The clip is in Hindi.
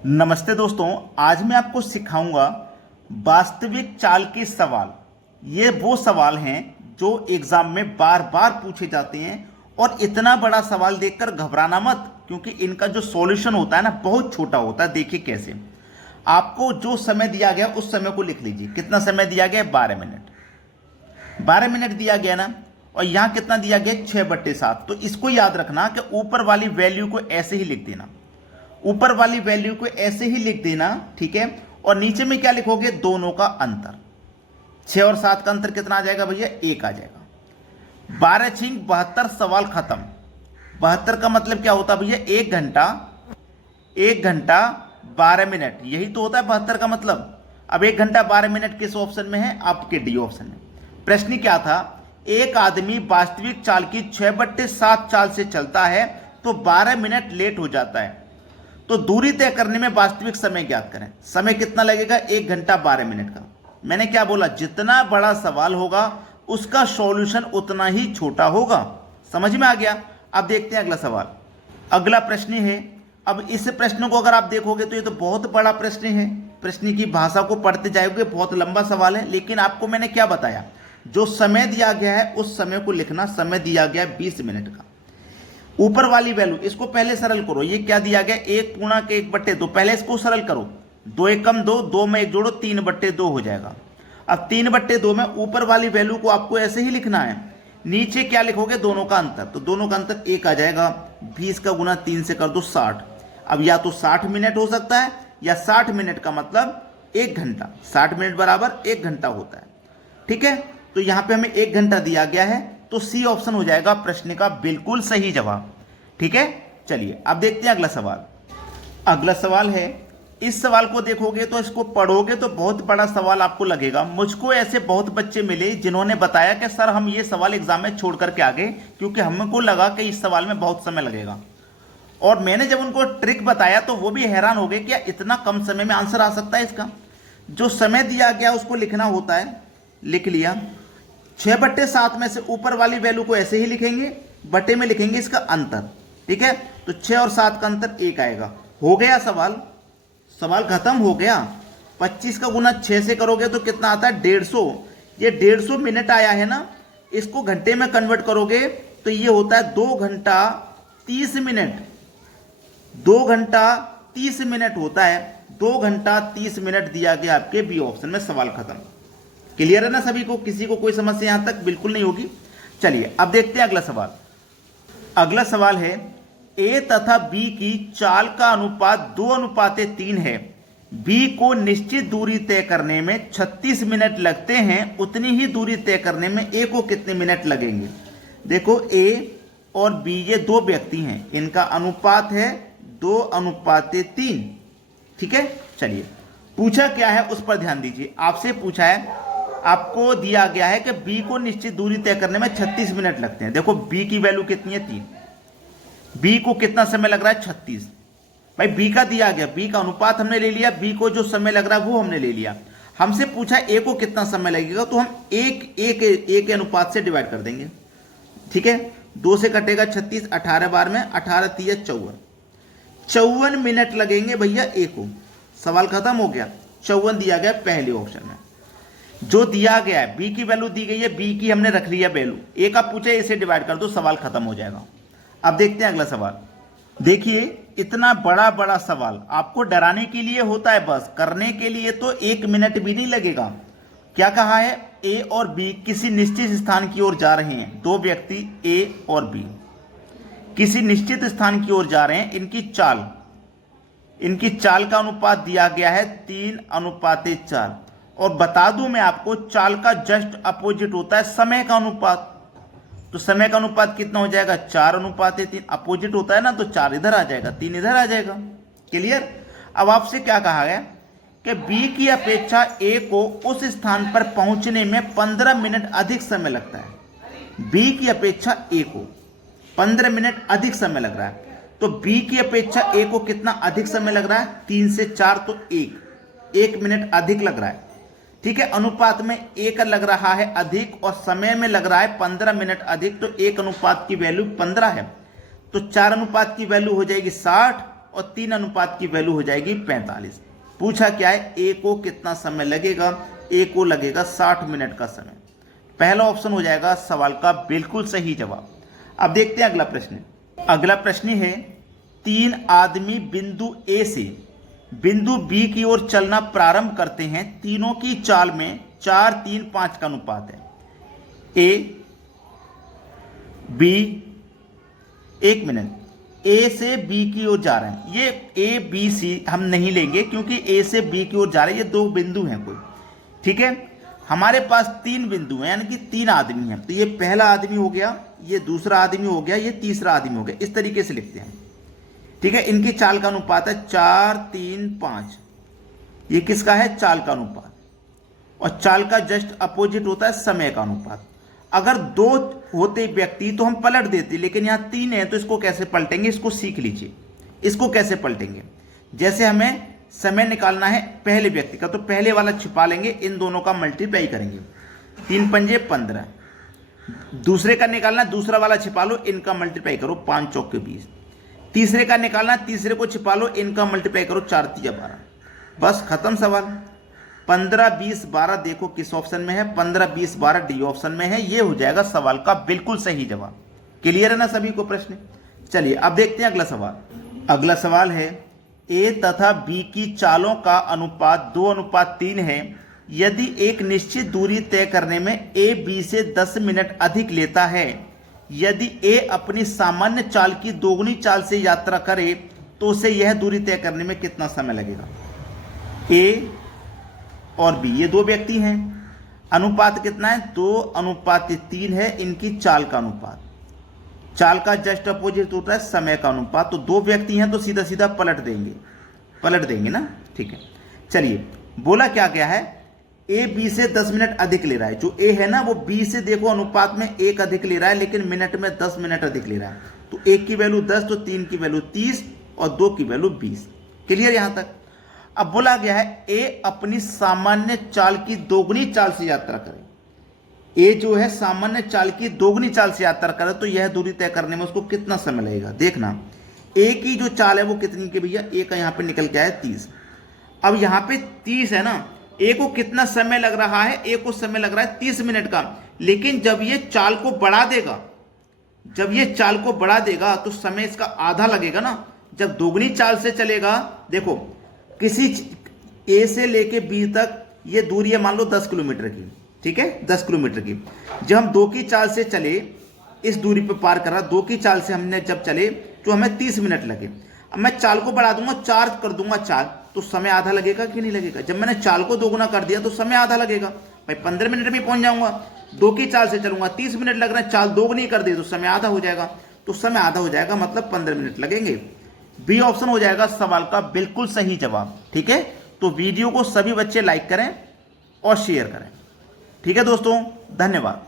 नमस्ते दोस्तों, आज मैं आपको सिखाऊंगा वास्तविक चाल के सवाल। ये वो सवाल हैं जो एग्जाम में बार बार पूछे जाते हैं। और इतना बड़ा सवाल देखकर घबराना मत, क्योंकि इनका जो सॉल्यूशन होता है ना, बहुत छोटा होता है। देखिए कैसे। आपको जो समय दिया गया उस समय को लिख लीजिए। कितना समय दिया गया? 12 मिनट। 12 मिनट दिया गया ना। और यहां कितना दिया गया? 6/7। तो इसको याद रखना कि ऊपर वाली वैल्यू को ऐसे ही लिख देना। ऊपर वाली वैल्यू को ऐसे ही लिख देना, ठीक है। और नीचे में क्या लिखोगे? दोनों का अंतर। 6 और 7 का अंतर कितना आ जाएगा भैया? 1 आ जाएगा। 12 छिंग 72, सवाल खत्म। 72 का मतलब क्या होता है भैया? 1 घंटा। 1 घंटा 12 मिनट, यही तो होता है 72 का मतलब। अब 1 घंटा 12 मिनट किस ऑप्शन में है? आपके डी ऑप्शन में। प्रश्न क्या था? एक आदमी वास्तविक चाल की 6/7 चाल से चलता है तो 12 मिनट लेट हो जाता है। तो दूरी तय करने में वास्तविक समय ज्ञात करें। समय कितना लगेगा? 1 घंटा 12 मिनट का। मैंने क्या बोला? जितना बड़ा सवाल होगा उसका सॉल्यूशन उतना ही छोटा होगा। समझ में आ गया? अब देखते हैं अगला सवाल। अगला प्रश्न है। अब इस प्रश्न को अगर आप देखोगे तो ये तो बहुत बड़ा प्रश्न है। प्रश्न की भाषा को पढ़ते जाओगे, बहुत लंबा सवाल है। लेकिन आपको मैंने क्या बताया? जो समय दिया गया है उस समय को लिखना। समय दिया गया 20 मिनट का। ऊपर वाली वैल्यू, इसको पहले सरल करो। ये क्या दिया गया? 1/1/2। पहले इसको सरल करो। 2 एकम 2, 2 में 1 जोड़ो, 3/2 हो जाएगा। अब 3/2 में ऊपर वाली वैल्यू को आपको ऐसे ही लिखना है। नीचे क्या लिखोगे? दोनों का अंतर। तो दोनों का अंतर 1 आ जाएगा। 20 का गुना 3 से कर दो 60। अब या तो 60 मिनट हो सकता है, या 60 मिनट का मतलब 1 घंटा। 60 मिनट बराबर 1 घंटा होता है, ठीक है। तो यहां पे हमें 1 घंटा दिया गया है, तो सी ऑप्शन हो जाएगा प्रश्न का बिल्कुल सही जवाब, ठीक है। चलिए अब देखते हैं अगला सवाल। अगला सवाल है। इस सवाल को देखोगे तो, इसको पढ़ोगे तो बहुत बड़ा सवाल आपको लगेगा। मुझको ऐसे बहुत बच्चे मिले जिन्होंने बताया कि सर हम ये सवाल एग्जाम में छोड़ करके आ गए, क्योंकि हमको लगा कि इस सवाल में बहुत समय लगेगा। और मैंने जब उनको ट्रिक बताया तो वो भी हैरान हो गए कि इतना कम समय में आंसर आ सकता है इसका। जो समय दिया गया उसको लिखना होता है, लिख लिया। 6/7 में से ऊपर वाली वैल्यू को ऐसे ही लिखेंगे, बटे में लिखेंगे इसका अंतर, ठीक है। तो 6 और 7 का अंतर 1 आएगा। हो गया सवाल। सवाल खत्म हो गया। 25 का गुना 6 से करोगे तो कितना आता है? 150। ये 150 मिनट आया है ना, इसको घंटे में कन्वर्ट करोगे तो ये होता है 2 घंटा 30 मिनट। 2 घंटा 30 मिनट होता है। 2 घंटा 30 मिनट दिया गया आपके बी ऑप्शन में। सवाल खत्म। क्लियर है ना सभी को? किसी को कोई समस्या यहां तक बिल्कुल नहीं होगी। चलिए अब देखते हैं अगला सवाल। अगला सवाल है। ए तथा बी की चाल का अनुपात 2:3 है। बी को निश्चित दूरी तय करने में 36 मिनट लगते हैं, उतनी ही दूरी तय करने में ए को कितने मिनट लगेंगे? देखो, ए और बी ये दो व्यक्ति हैं, इनका अनुपात है 2:3, ठीक है। चलिए, पूछा क्या है उस पर ध्यान दीजिए। आपसे पूछा है, आपको दिया गया है कि बी को निश्चित दूरी तय करने में 36 मिनट लगते हैं। देखो बी की वैल्यू कितनी है? 3। बी को कितना समय लग रहा है? 36। भाई बी का दिया गया, बी का अनुपात हमने ले लिया, बी को जो समय लग रहा है वो हमने ले लिया। हमसे पूछा ए को कितना समय लगेगा, तो हम एक के अनुपात से डिवाइड कर देंगे, ठीक है। 2 से कटेगा 36, 18 बार में 18 3 54। 54 मिनट लगेंगे भैया ए को। सवाल खत्म हो गया। 54 दिया गया पहले ऑप्शन में। जो दिया गया है, बी की वैल्यू दी गई है, बी की हमने रख लिया वैल्यू। ए का पूछे, इसे डिवाइड कर दो, सवाल खत्म हो जाएगा। अब देखते हैं अगला सवाल। देखिए, इतना बड़ा बड़ा सवाल आपको डराने के लिए होता है, बस करने के लिए तो 1 मिनट भी नहीं लगेगा। क्या कहा है? ए और बी किसी निश्चित स्थान की ओर जा रहे हैं। दो व्यक्ति ए और बी किसी निश्चित स्थान की ओर जा रहे हैं। इनकी चाल का अनुपात दिया गया है 3:4। और बता दूं मैं आपको, चाल का जस्ट अपोजिट होता है समय का अनुपात। तो समय का अनुपात कितना हो जाएगा? 4:3। अपोजिट होता है ना, तो 4 इधर आ जाएगा, 3 इधर आ जाएगा। क्लियर? अब आपसे क्या कहा गया कि बी की अपेक्षा ए को उस स्थान पर पहुंचने में 15 मिनट अधिक समय लगता है। बी की अपेक्षा ए को 15 मिनट अधिक समय लग रहा है। तो बी की अपेक्षा ए को कितना अधिक समय लग रहा है? 3 से 4 तो 1 मिनट अधिक लग रहा है, ठीक है। अनुपात में 1 लग रहा है अधिक, और समय में लग रहा है 15 मिनट अधिक। तो 1 अनुपात की वैल्यू 15 है, तो 4 अनुपात की वैल्यू हो जाएगी 60, और 3 अनुपात की वैल्यू हो जाएगी 45। पूछा क्या है, ए को कितना समय लगेगा, ए को लगेगा 60 मिनट का समय। पहला ऑप्शन हो जाएगा सवाल का बिल्कुल सही जवाब। अब देखते हैं अगला प्रश्न। अगला प्रश्न है, 3 आदमी बिंदु ए से बिंदु बी की ओर चलना प्रारंभ करते हैं। तीनों की चाल में 4, 3, 5 का अनुपात है। ए बी, एक मिनट, ए से बी की ओर जा रहे हैं। ये ए बी सी हम नहीं लेंगे क्योंकि ए से बी की ओर जा रहे हैं, ये 2 बिंदु हैं कोई, ठीक है। हमारे पास 3 बिंदु हैं, यानी कि 3 आदमी हैं। तो ये पहला आदमी हो गया, ये दूसरा आदमी हो गया, ये तीसरा आदमी हो गया। इस तरीके से लिखते हैं, ठीक है। इनकी चाल का अनुपात है 4, 3, 5। ये किसका है, चाल का अनुपात। और चाल का जस्ट अपोजिट होता है समय का अनुपात। अगर 2 होते व्यक्ति तो हम पलट देते, लेकिन यहां 3 है तो इसको कैसे पलटेंगे, इसको सीख लीजिए। इसको कैसे पलटेंगे, जैसे हमें समय निकालना है पहले व्यक्ति का, तो पहले वाला छिपा लेंगे, इन दोनों का मल्टीप्लाई करेंगे। 3 पंजे 15। दूसरे का निकालना, दूसरा वाला छिपा लो, इनका मल्टीप्लाई करो, 5 चौके 20। तीसरे का निकालना, तीसरे को छिपा लो, इनका मल्टीप्लाई करो, 4 तिया 12। बस खत्म सवाल। 15, 20, 12 देखो किस ऑप्शन में है, 15, 20, 12 डी ऑप्शन में है। ये हो जाएगा सवाल का बिल्कुल सही जवाब। क्लियर है ना सभी को प्रश्न। चलिए अब देखते हैं अगला सवाल। अगला सवाल है, ए तथा बी की चालों का अनुपात 2:3 है। यदि एक निश्चित दूरी तय करने में ए बी से 10 मिनट अधिक लेता है, यदि ए अपनी सामान्य चाल की दोगुनी चाल से यात्रा करे तो उसे यह दूरी तय करने में कितना समय लगेगा। ए और बी ये 2 व्यक्ति हैं। अनुपात कितना है, 2:3 है इनकी चाल का अनुपात। चाल का जस्ट अपोजिट होता है समय का अनुपात। तो 2 व्यक्ति हैं तो सीधा सीधा पलट देंगे ना, ठीक है। चलिए बोला क्या क्या है, ए बी से 10 मिनट अधिक ले रहा है। जो ए है ना वो बी से देखो अनुपात में 1 अधिक ले रहा है, लेकिन मिनट में 10 मिनट अधिक ले रहा है। तो 1 की वैल्यू 10, तो 3 की वैल्यू 30 और 2 की वैल्यू 20। क्लियर यहां तक। अब बोला गया है ए अपनी सामान्य चाल की दोगुनी चाल से यात्रा करे। ए जो है सामान्य चाल की दोगुनी चाल से यात्रा करे तो यह दूरी तय करने में उसको कितना समय लगेगा। देखना ए की जो चाल है वो कितनी की भैया, ए का यहां पे निकल के आया 30। अब यहां पे 30 है ना, ए को कितना समय लग रहा है, ए को समय लग रहा है 30 मिनट का। लेकिन जब ये चाल को बढ़ा देगा, तो समय इसका आधा लगेगा ना। जब दोगुनी चाल से चलेगा, देखो किसी ए से लेके बी तक ये दूरी है मान लो 10 किलोमीटर की, ठीक है, 10 किलोमीटर की। जब हम 2 की चाल से चले, इस दूरी पे पार कर रहा, 2 की चाल से हमने जब चले तो हमें 30 मिनट लगे। अब मैं चाल को बढ़ा दूंगा, 4 कर दूंगा 4, तो समय आधा लगेगा कि नहीं लगेगा। जब मैंने चाल को दोगुना कर दिया तो समय आधा लगेगा भाई, 15 मिनट में पहुंच जाऊंगा। 2 की चाल से चलूंगा, 30 मिनट लग रहा है, चाल दोगुनी कर दी तो समय आधा हो जाएगा। तो समय आधा हो जाएगा मतलब 15 मिनट लगेंगे। बी ऑप्शन हो जाएगा सवाल का बिल्कुल सही जवाब, ठीक है। तो वीडियो को सभी बच्चे लाइक करें और शेयर करें, ठीक है दोस्तों, धन्यवाद।